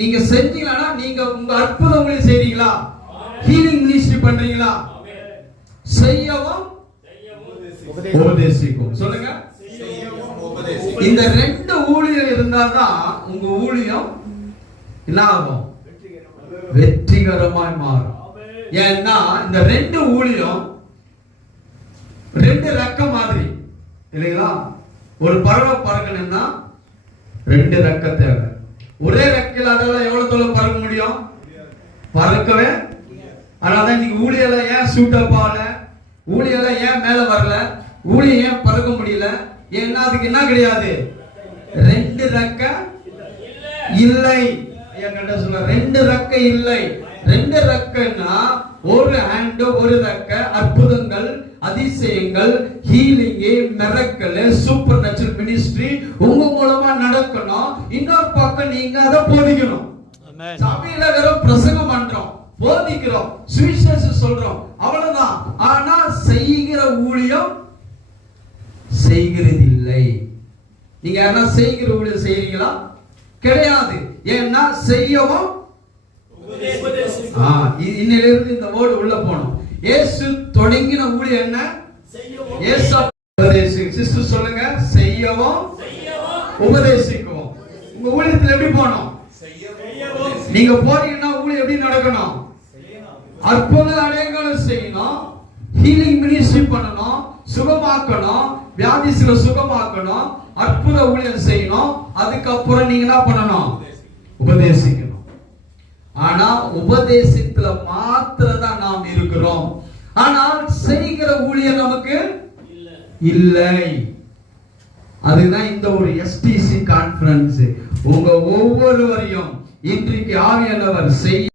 நீங்க செஞ்சீங்கன்னா நீங்க உங்க அற்புத ஊழியம் செய்றீங்களா? ஹீலிங் மினிஸ்ட்ரி பண்றீங்களா? செய்யவும் உபதேசிக்கும். சொல்லுங்க. இந்த ரெண்டு ஊழியம் இருந்தாதான் உங்க ஊழியம் என்ன ஆகும்? வெற்றிகரமாய் மாறும். ஏன்னா இந்த ரெண்டு ஊழியம் ரெண்டு ரெக்க மாதிரி இல்லைங்களா? ஒரு பறவை பறக்கணும்னா ரெண்டு ரெக்க தேவை. ஒரே ரெக்கையில் அதெல்லாம் எவ்வளவு தூரம் பறக்க முடியும்? பறக்கவே. அதனால இன்னைக்கு ஊழியல ஏன் சூட்டப் ஆகல, ஊழியல ஏன் மேல வரல, ஊழியம் ஏன் பறக்க முடியல? ஏன்னா அதுக்கு என்ன கிடையாது? ரெண்டு ரெக்க இல்லை. சொல்ல ரெண்டு ரெக்க இல்லை. ரெண்டு ரெக்கன்னா ஒரு ஹேண்ட் ஒரு ரெக்க, அற்புதங்கள் அதிசயங்கள் healing miracle super natural ministry உங்க மூலமா நடக்கணும். இன்னொரு பக்கம் நீங்க அதை போதிக்கணும். சபையில வெறும் பிரசங்கம் பண்றோம், போதிக்கிறோம், சுவிசேஷம் சொல்றோம், அவ்வளவுதான். ஆனா செய்கிற ஊழியம் செய்கிறது இல்லை. நீங்க யாரா செய்கிற ஊழியம் செய்றீங்களா? கிடையாது. ஏன்னா செய்யவும் இன்னிலிருந்து இந்த வேர்டு உள்ள போணும். இயேசு தொடங்கின ஊழியம் என்ன? இயேசு உபதேசிக்கும். சிஸ்டர் சொல்லுங்க, செய்யவும் உபதேசிக்கவும். உங்க ஊழியத்தில் எப்படி போகணும்? நீங்க போறீங்கன்னா ஊழியம் எப்படி நடக்கணும்? அற்புத அடையாளம் செய்யணும், ஹீலிங் மினிஸ்ட்ரி பண்ணணும், சுகமாக்கணும், வியாதிகளை சுகமாக்கணும், அற்புத ஊழியம் செய்யணும். அதுக்கப்புறம் நீங்க என்ன பண்ணணும்? உபதேசிக்கணும். ஆனா உபதேசத்துல மாத்திரதான் நாம் இருக்கிறோம். ஆனால் செய்கிற ஊழியம் நமக்கு இல்லை. அதுதான் இந்த ஒரு STC கான்ஃபரன்ஸ். உங்க ஒவ்வொருவரையும் இன்றைக்கு ஆவியானவர் செய்ய